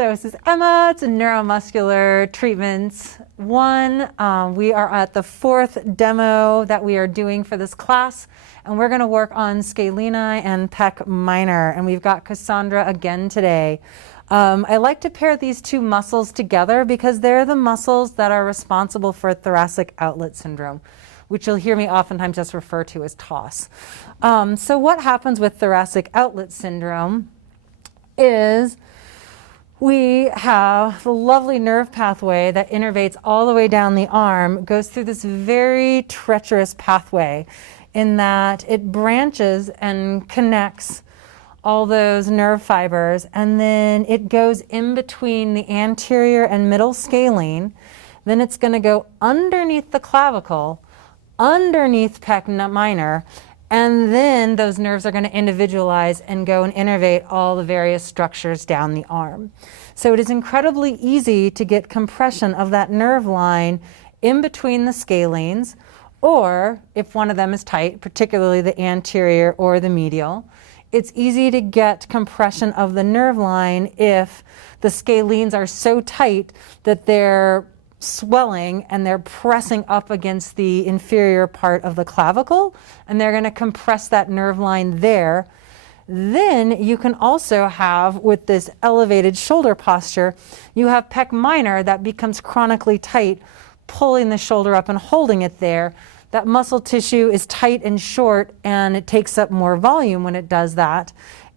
So this is Emma. It's a neuromuscular treatments one. We are at the 4th demo that we are doing for this class, and we're going to work on Scaleni and Pec Minor. And we've got Cassandra again today. I like to pair these two muscles together because they're the muscles that are responsible for Thoracic Outlet Syndrome, which you'll hear me oftentimes just refer to as TOS. So what happens with Thoracic Outlet Syndrome is we have the lovely nerve pathway that innervates all the way down the arm, goes through this very treacherous pathway in that it branches and connects all those nerve fibers, and then it goes in between the anterior and middle scalene. Then it's going to go underneath the clavicle, underneath Pec Minor, and then those nerves are going to individualize and go and innervate all the various structures down the arm. So it is incredibly easy to get compression of that nerve line in between the scalenes, or if one of them is tight, particularly the anterior or the medial. It's easy to get compression of the nerve line if the scalenes are so tight that they're swelling and they're pressing up against the inferior part of the clavicle, and they're going to compress that nerve line there. Then you can also have, with this elevated shoulder posture, you have Pec Minor that becomes chronically tight, pulling the shoulder up and holding it there. That muscle tissue is tight and short, and it takes up more volume when it does that.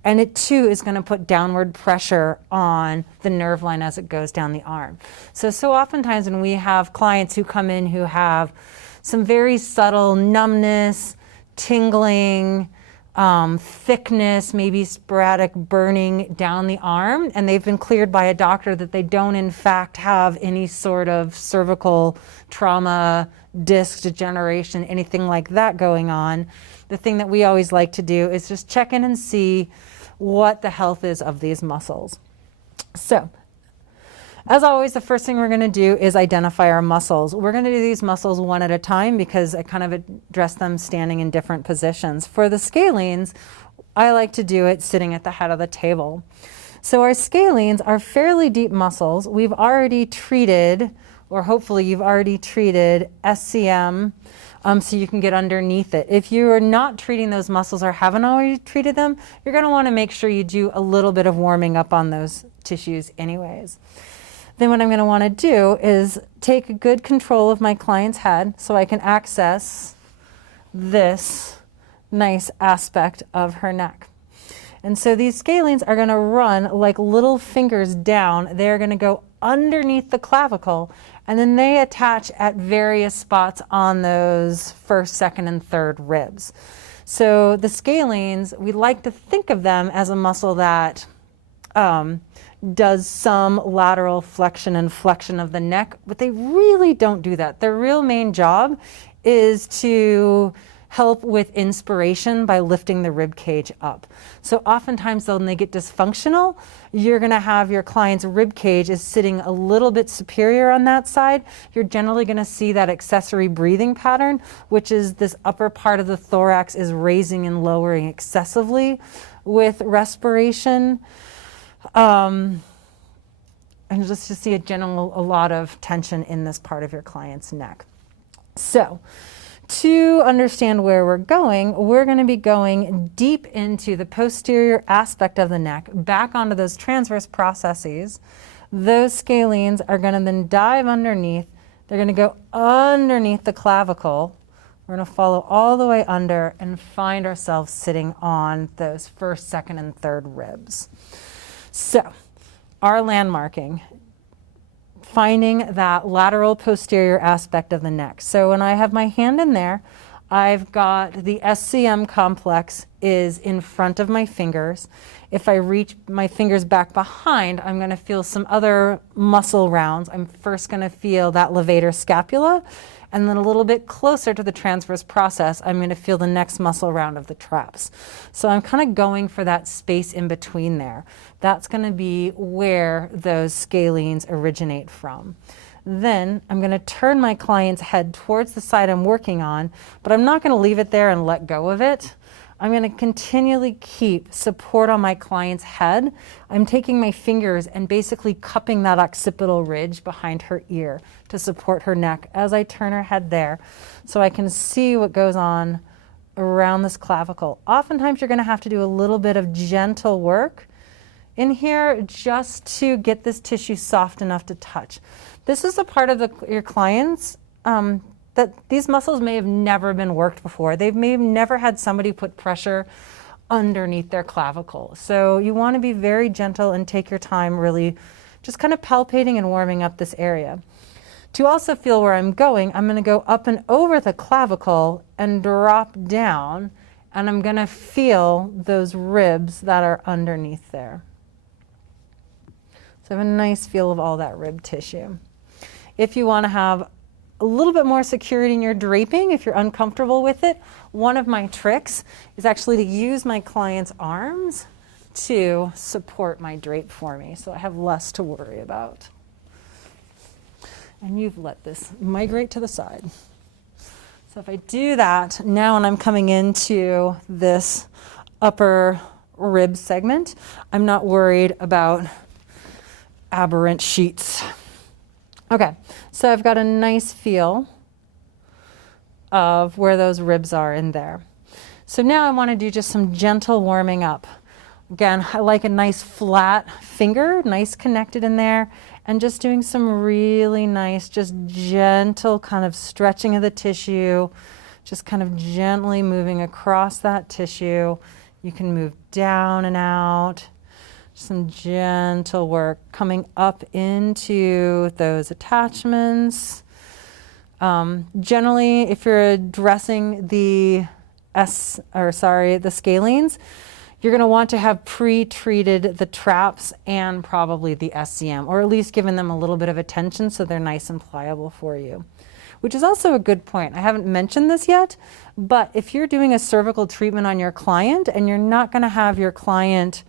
And it too is going to put downward pressure on the nerve line as it goes down the arm. So oftentimes when we have clients who come in who have some very subtle numbness, tingling, thickness, maybe sporadic burning down the arm, and they've been cleared by a doctor that they don't in fact have any sort of cervical trauma, disc degeneration, anything like that going on, the thing that we always like to do is just check in and see what the health is of these muscles. So, as always, the first thing we're going to do is identify our muscles. We're going to do these muscles one at a time because I kind of address them standing in different positions. For the scalenes, I like to do it sitting at the head of the table. So our scalenes are fairly deep muscles. We've already treated, or hopefully you've already treated SCM, so you can get underneath it. If you are not treating those muscles or haven't already treated them, you're going to want to make sure you do a little bit of warming up on those tissues anyways. Then what I'm going to want to do is take good control of my client's head so I can access this nice aspect of her neck. And so these scalenes are going to run like little fingers down. They're going to go underneath the clavicle, and then they attach at various spots on those first, second, and third ribs. So the scalenes, we like to think of them as a muscle that does some lateral flexion and flexion of the neck, but they really don't do that. Their real main job is to help with inspiration by lifting the rib cage up. So oftentimes when they get dysfunctional, you're going to have your client's rib cage is sitting a little bit superior on that side. You're generally going to see that accessory breathing pattern, which is this upper part of the thorax is raising and lowering excessively with respiration. And just to see a lot of tension in this part of your client's neck. So, to understand where we're going to be going deep into the posterior aspect of the neck, back onto those transverse processes. Those scalenes are going to then dive underneath. They're going to go underneath the clavicle. We're going to follow all the way under and find ourselves sitting on those first, second, and third ribs. So, our landmarking. Finding that lateral posterior aspect of the neck. So when I have my hand in there, I've got the SCM complex is in front of my fingers. If I reach my fingers back behind, I'm going to feel some other muscle rounds. I'm first going to feel that levator scapula, and then a little bit closer to the transverse process, I'm going to feel the next muscle round of the traps. So I'm kind of going for that space in between there. That's going to be where those scalenes originate from. Then I'm going to turn my client's head towards the side I'm working on, but I'm not going to leave it there and let go of it. I'm going to continually keep support on my client's head. I'm taking my fingers and basically cupping that occipital ridge behind her ear to support her neck as I turn her head there so I can see what goes on around this clavicle. Oftentimes you're going to have to do a little bit of gentle work in here just to get this tissue soft enough to touch. This is a part of your clients that these muscles may have never been worked before. They may have never had somebody put pressure underneath their clavicle. So you want to be very gentle and take your time really just kind of palpating and warming up this area. To also feel where I'm going to go up and over the clavicle and drop down, and I'm going to feel those ribs that are underneath there. So I have a nice feel of all that rib tissue. If you want to have a little bit more security in your draping, if you're uncomfortable with it, one of my tricks is actually to use my client's arms to support my drape for me, so I have less to worry about. And you've let this migrate to the side. So if I do that, now when I'm coming into this upper rib segment, I'm not worried about aberrant sheets. Okay, so I've got a nice feel of where those ribs are in there. So now I want to do just some gentle warming up. Again, I like a nice flat finger, nice connected in there, and just doing some really nice, just gentle kind of stretching of the tissue, just kind of gently moving across that tissue. You can move down and out. Some gentle work coming up into those attachments. Generally, if you're addressing the scalenes, you're going to want to have pre-treated the traps and probably the SCM, or at least given them a little bit of attention so they're nice and pliable for you. Which is also a good point. I haven't mentioned this yet, but if you're doing a cervical treatment on your client and you're not going to have your client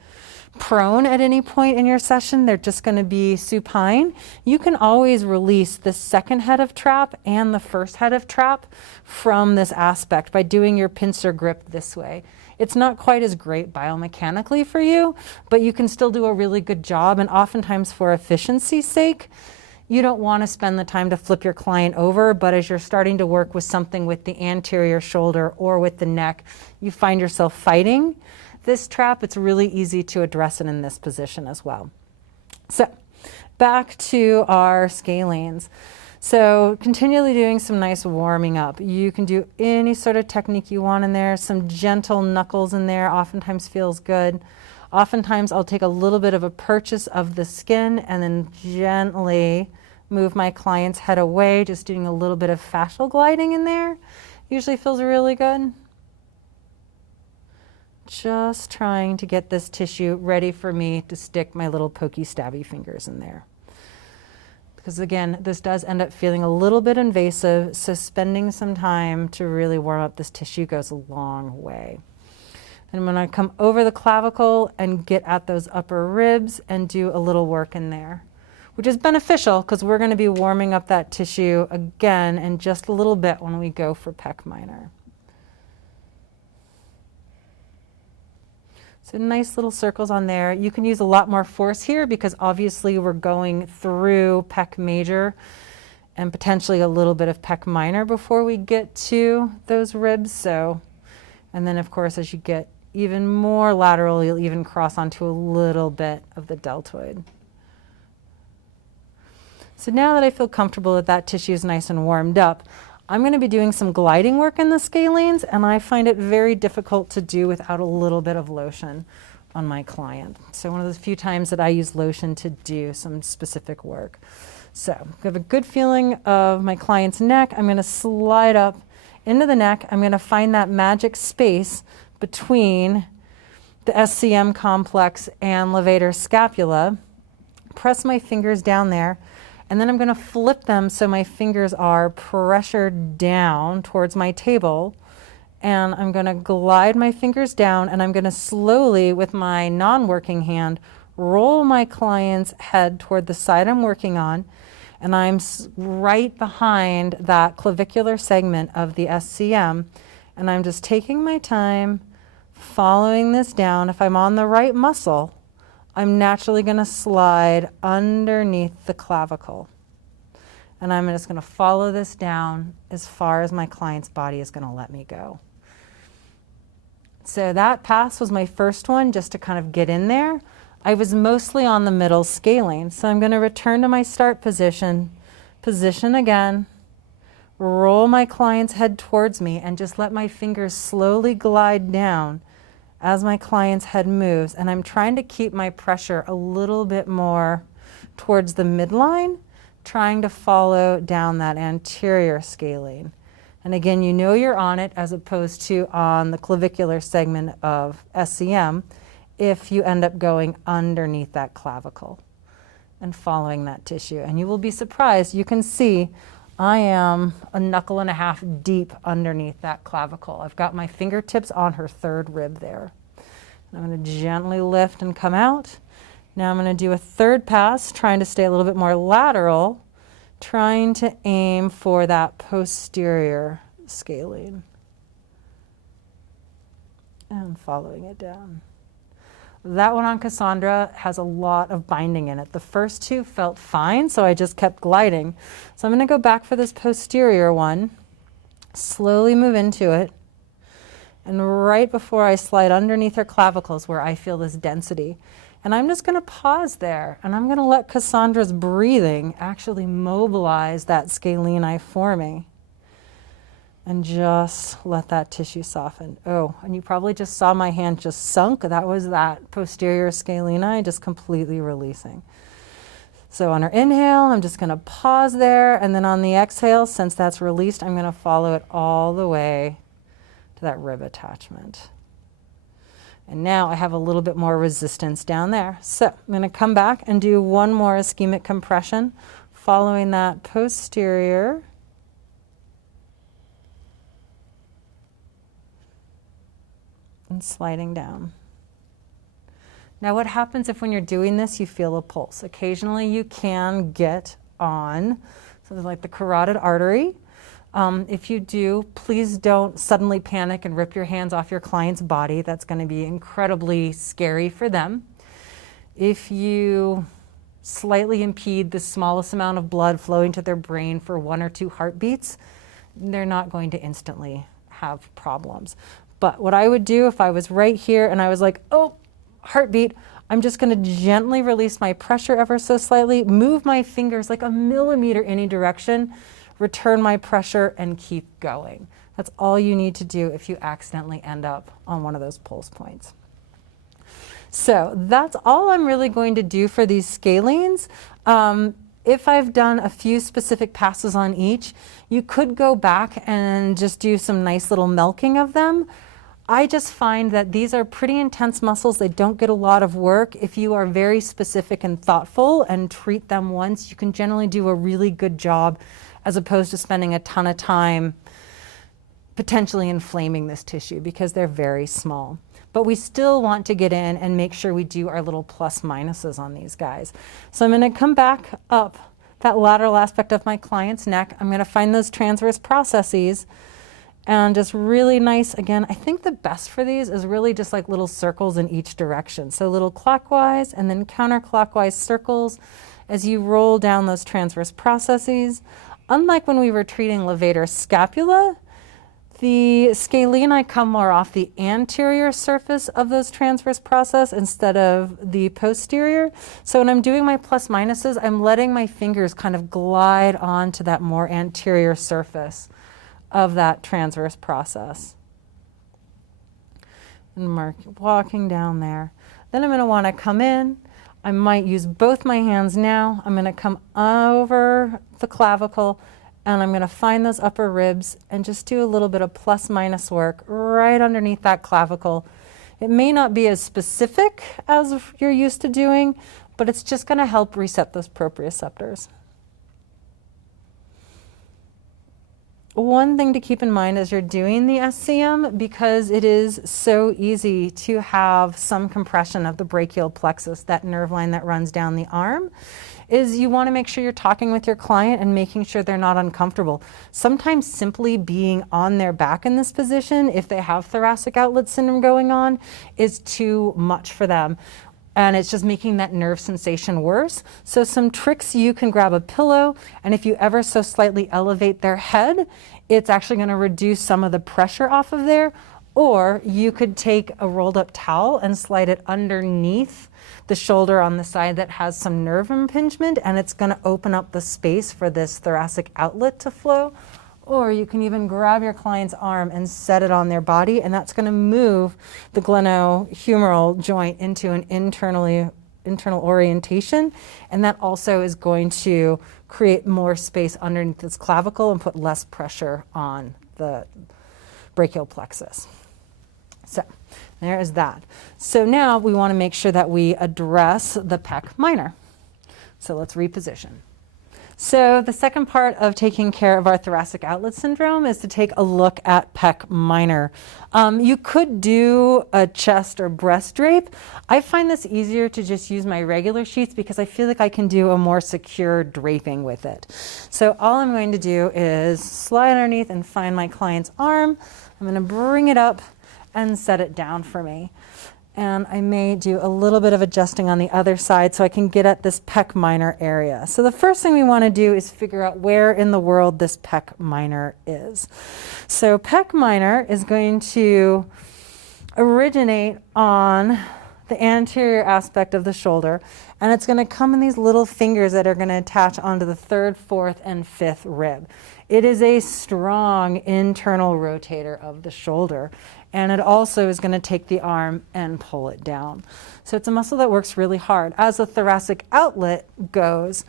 prone at any point in your session, they're just going to be supine, you can always release the second head of trap and the first head of trap from this aspect by doing your pincer grip this way. It's not quite as great biomechanically for you, but you can still do a really good job, and oftentimes for efficiency's sake, you don't want to spend the time to flip your client over, but as you're starting to work with something with the anterior shoulder or with the neck, you find yourself fighting this trap, it's really easy to address it in this position as well. So back to our scalenes. So continually doing some nice warming up. You can do any sort of technique you want in there. Some gentle knuckles in there oftentimes feels good. Oftentimes I'll take a little bit of a purchase of the skin and then gently move my client's head away, just doing a little bit of fascial gliding in there. Usually feels really good. Just trying to get this tissue ready for me to stick my little pokey stabby fingers in there. Because again, this does end up feeling a little bit invasive, so spending some time to really warm up this tissue goes a long way. And I'm going to come over the clavicle and get at those upper ribs and do a little work in there, which is beneficial because we're going to be warming up that tissue again in just a little bit when we go for Pec Minor. So nice little circles on there. You can use a lot more force here because obviously we're going through Pec Major and potentially a little bit of Pec Minor before we get to those ribs. So, and then of course as you get even more lateral, you'll even cross onto a little bit of the deltoid. So now that I feel comfortable that that tissue is nice and warmed up, I'm going to be doing some gliding work in the scalenes, and I find it very difficult to do without a little bit of lotion on my client. So one of the few times that I use lotion to do some specific work. So I have a good feeling of my client's neck. I'm going to slide up into the neck. I'm going to find that magic space between the SCM complex and levator scapula. Press my fingers down there. And then I'm going to flip them so my fingers are pressured down towards my table. And I'm going to glide my fingers down, and I'm going to slowly, with my non-working hand, roll my client's head toward the side I'm working on. And I'm right behind that clavicular segment of the SCM. And I'm just taking my time, Following this down, if I'm on the right muscle, I'm naturally going to slide underneath the clavicle. And I'm just going to follow this down as far as my client's body is going to let me go. So that pass was my first one, just to kind of get in there. I was mostly on the middle scalene. So I'm going to return to my start position, position again, roll my client's head towards me, and just let my fingers slowly glide down as my client's head moves. And I'm trying to keep my pressure a little bit more towards the midline, trying to follow down that anterior scalene. And again, you know you're on it as opposed to on the clavicular segment of SCM if you end up going underneath that clavicle and following that tissue. And you will be surprised. You can see I am a knuckle and a half deep underneath that clavicle. I've got my fingertips on her third rib there. And I'm going to gently lift and come out. Now I'm going to do a third pass, trying to stay a little bit more lateral, trying to aim for that posterior scalene. And following it down. That one on Cassandra has a lot of binding in it. The first two felt fine, so I just kept gliding. So I'm going to go back for this posterior one, slowly move into it. And right before I slide underneath her clavicles where I feel this density. And I'm just going to pause there, and I'm going to let Cassandra's breathing actually mobilize that scaleni for me. And just let that tissue soften. Oh, and you probably just saw my hand just sunk. That was that posterior scaleni just completely releasing. So on her inhale, I'm just going to pause there, and then on the exhale, since that's released, I'm going to follow it all the way to that rib attachment. And now I have a little bit more resistance down there. So I'm going to come back and do one more ischemic compression, following that posterior. And sliding down. Now what happens if when you're doing this you feel a pulse? Occasionally you can get on something like the carotid artery. If you do, please don't suddenly panic and rip your hands off your client's body. That's going to be incredibly scary for them. If you slightly impede the smallest amount of blood flowing to their brain for 1 or 2 heartbeats, they're not going to instantly have problems. But what I would do if I was right here and I was like, oh, heartbeat, I'm just going to gently release my pressure ever so slightly, move my fingers like a millimeter in any direction, return my pressure, and keep going. That's all you need to do if you accidentally end up on one of those pulse points. So that's all I'm really going to do for these scalenes. If I've done a few specific passes on each, you could go back and just do some nice little milking of them. I just find that these are pretty intense muscles. They don't get a lot of work. If you are very specific and thoughtful and treat them once, you can generally do a really good job as opposed to spending a ton of time potentially inflaming this tissue because they're very small. But we still want to get in and make sure we do our little plus minuses on these guys. So I'm going to come back up that lateral aspect of my client's neck. I'm going to find those transverse processes and just really nice. Again, I think the best for these is really just like little circles in each direction. So little clockwise and then counterclockwise circles as you roll down those transverse processes. Unlike when we were treating levator scapula, the scaleni come more off the anterior surface of those transverse process instead of the posterior. So when I'm doing my plus minuses, I'm letting my fingers kind of glide onto that more anterior surface of that transverse process. And walking down there. Then I'm going to want to come in. I might use both my hands now. I'm going to come over the clavicle and I'm going to find those upper ribs and just do a little bit of plus minus work right underneath that clavicle. It may not be as specific as you're used to doing, but it's just going to help reset those proprioceptors. one thing to keep in mind as you're doing the SCM, because it is so easy to have some compression of the brachial plexus, that nerve line that runs down the arm, is you want to make sure you're talking with your client and making sure they're not uncomfortable. Sometimes simply being on their back in this position, if they have thoracic outlet syndrome going on, is too much for them. And it's just making that nerve sensation worse. So some tricks: you can grab a pillow, and if you ever so slightly elevate their head, it's actually going to reduce some of the pressure off of there. Or you could take a rolled up towel and slide it underneath the shoulder on the side that has some nerve impingement, and it's going to open up the space for this thoracic outlet to flow. Or you can even grab your client's arm and set it on their body, and that's going to move the glenohumeral joint into an internal orientation, and that also is going to create more space underneath this clavicle and put less pressure on the brachial plexus. So there is that. So now we want to make sure that we address the pec minor. So let's reposition. So the second part of taking care of our thoracic outlet syndrome is to take a look at pec minor. You could do a chest or breast drape. I find this easier to just use my regular sheets because I feel like I can do a more secure draping with it. So all I'm going to do is slide underneath and find my client's arm. I'm going to bring it up and set it down for me. And I may do a little bit of adjusting on the other side so I can get at this pec minor area. So the first thing we want to do is figure out where in the world this pec minor is. So pec minor is going to originate on the anterior aspect of the shoulder, and it's going to come in these little fingers that are going to attach onto the third, fourth, and fifth rib. It is a strong internal rotator of the shoulder, and it also is going to take the arm and pull it down. So it's a muscle that works really hard. As the thoracic outlet goes,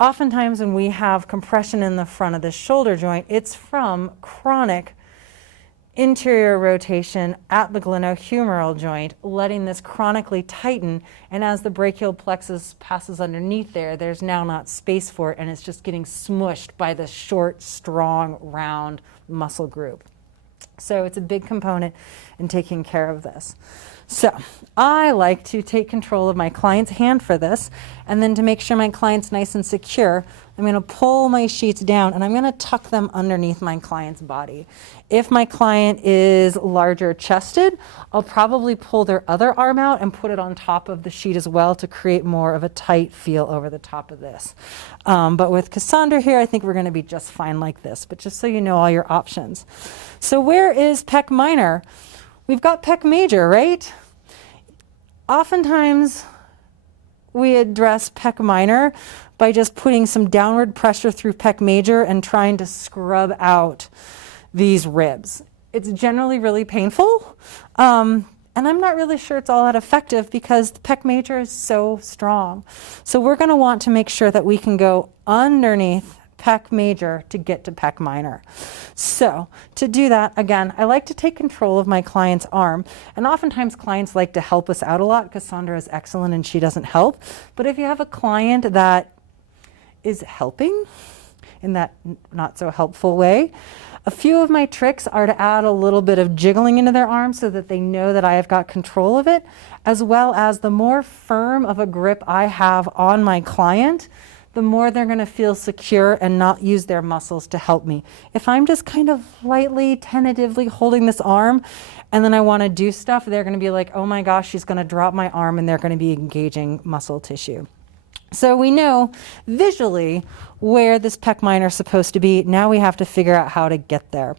oftentimes when we have compression in the front of the shoulder joint, it's from chronic interior rotation at the glenohumeral joint, letting this chronically tighten, and as the brachial plexus passes underneath there, there's now not space for it, and it's just getting smushed by the short, strong, round muscle group. So it's a big component in taking care of this. So I like to take control of my client's hand for this, and then to make sure my client's nice and secure, I'm going to pull my sheets down and I'm going to tuck them underneath my client's body. If my client is larger chested, I'll probably pull their other arm out and put it on top of the sheet as well to create more of a tight feel over the top of this. But with Cassandra here, I think we're going to be just fine like this, but just so you know all your options. So where is pec minor? We've got pec major, right? Oftentimes we address pec minor by just putting some downward pressure through pec major and trying to scrub out these ribs. It's generally really painful, and I'm not really sure it's all that effective because the pec major is so strong. So we're going to want to make sure that we can go underneath pec major to get to pec minor. So to do that, again, I like to take control of my client's arm, and oftentimes clients like to help us out a lot. Cassandra is excellent and she doesn't help. But if you have a client that is helping in that not so helpful way, a few of my tricks are to add a little bit of jiggling into their arm so that they know that I have got control of it, as well as the more firm of a grip I have on my client, the more they're going to feel secure and not use their muscles to help me. If I'm just kind of lightly, tentatively holding this arm and then I want to do stuff, they're going to be like, oh my gosh, she's going to drop my arm, and they're going to be engaging muscle tissue. So we know visually where this pec minor is supposed to be. Now we have to figure out how to get there.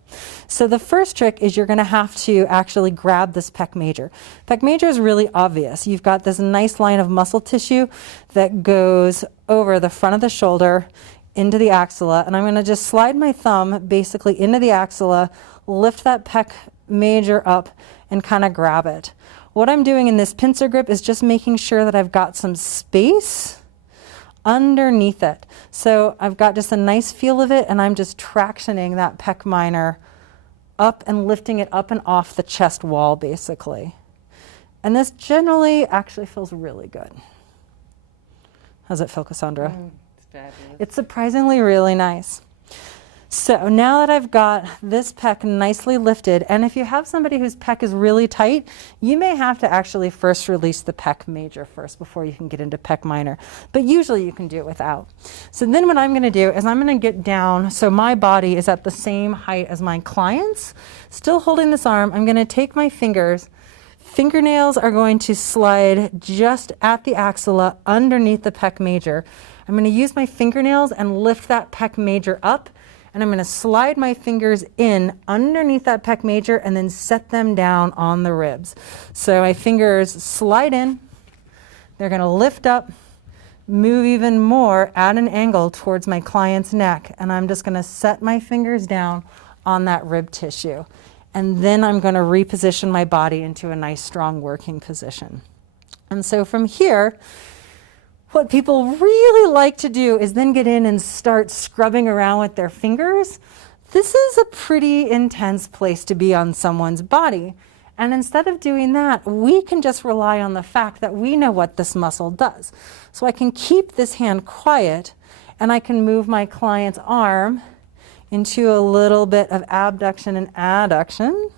So the first trick is you're going to have to actually grab this pec major. Pec major is really obvious. You've got this nice line of muscle tissue that goes over the front of the shoulder into the axilla, and I'm going to just slide my thumb basically into the axilla, lift that pec major up, and kind of grab it. What I'm doing in this pincer grip is just making sure that I've got some space underneath it. So I've got just a nice feel of it, and I'm just tractioning that pec minor up and lifting it up and off the chest wall basically. And this generally actually feels really good. How's it feel, Cassandra? It's fabulous. It's surprisingly really nice. So now that I've got this pec nicely lifted, and if you have somebody whose pec is really tight, you may have to actually first release the pec major first before you can get into pec minor. But usually you can do it without. So then what I'm going to do is I'm going to get down so my body is at the same height as my client's. Still holding this arm, I'm going to take my fingers. Fingernails are going to slide just at the axilla underneath the pec major. I'm going to use my fingernails and lift that pec major up. And I'm going to slide my fingers in underneath that pec major and then set them down on the ribs. So my fingers slide in, they're going to lift up, move even more at an angle towards my client's neck, and I'm just going to set my fingers down on that rib tissue. And then I'm going to reposition my body into a nice strong working position. And so from here, what people really like to do is then get in and start scrubbing around with their fingers. This is a pretty intense place to be on someone's body. And instead of doing that, we can just rely on the fact that we know what this muscle does. So I can keep this hand quiet and I can move my client's arm into a little bit of abduction and adduction.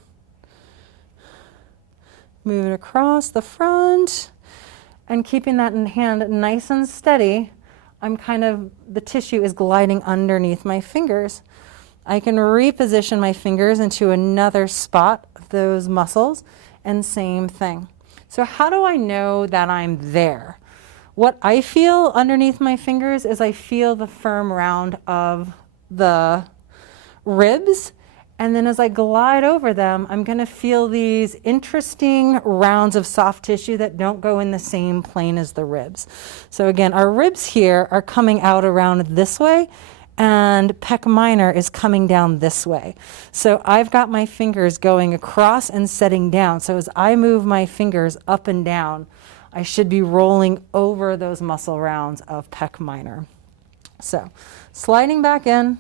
Move it across the front. And keeping that in hand nice and steady, the tissue is gliding underneath my fingers. I can reposition my fingers into another spot of those muscles, and same thing. So how do I know that I'm there? What I feel underneath my fingers is I feel the firm round of the ribs. And then as I glide over them, I'm going to feel these interesting rounds of soft tissue that don't go in the same plane as the ribs. So again, our ribs here are coming out around this way, and pec minor is coming down this way. So I've got my fingers going across and setting down. So as I move my fingers up and down, I should be rolling over those muscle rounds of pec minor. So sliding back in.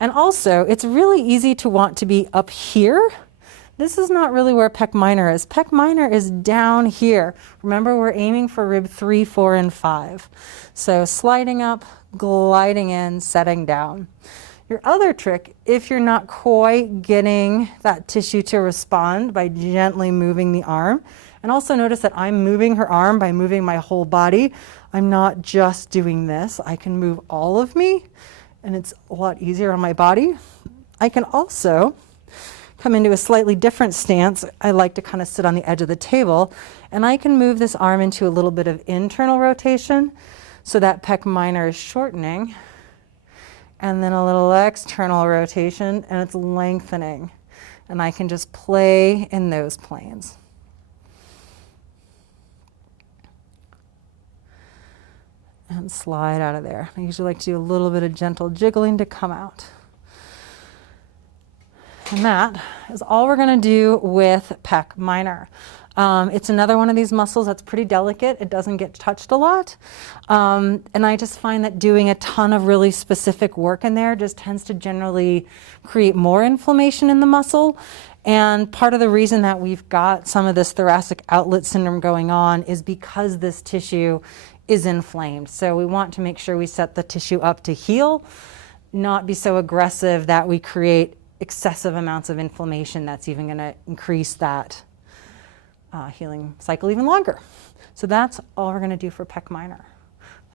And also, it's really easy to want to be up here. This is not really where pec minor is. Pec minor is down here. Remember, we're aiming for rib 3, 4, and 5. So sliding up, gliding in, setting down. Your other trick, if you're not quite getting that tissue to respond by gently moving the arm, and also notice that I'm moving her arm by moving my whole body. I'm not just doing this. I can move all of me, and it's a lot easier on my body. I can also come into a slightly different stance. I like to kind of sit on the edge of the table, and I can move this arm into a little bit of internal rotation so that pec minor is shortening, and then a little external rotation, and it's lengthening. And I can just play in those planes. And slide out of there. I usually like to do a little bit of gentle jiggling to come out. And that is all we're going to do with pec minor. It's another one of these muscles that's pretty delicate. It doesn't get touched a lot. And I just find that doing a ton of really specific work in there just tends to generally create more inflammation in the muscle. And part of the reason that we've got some of this thoracic outlet syndrome going on is because this tissue is inflamed. So we want to make sure we set the tissue up to heal, not be so aggressive that we create excessive amounts of inflammation that's even going to increase that healing cycle even longer. So that's all we're going to do for pec minor.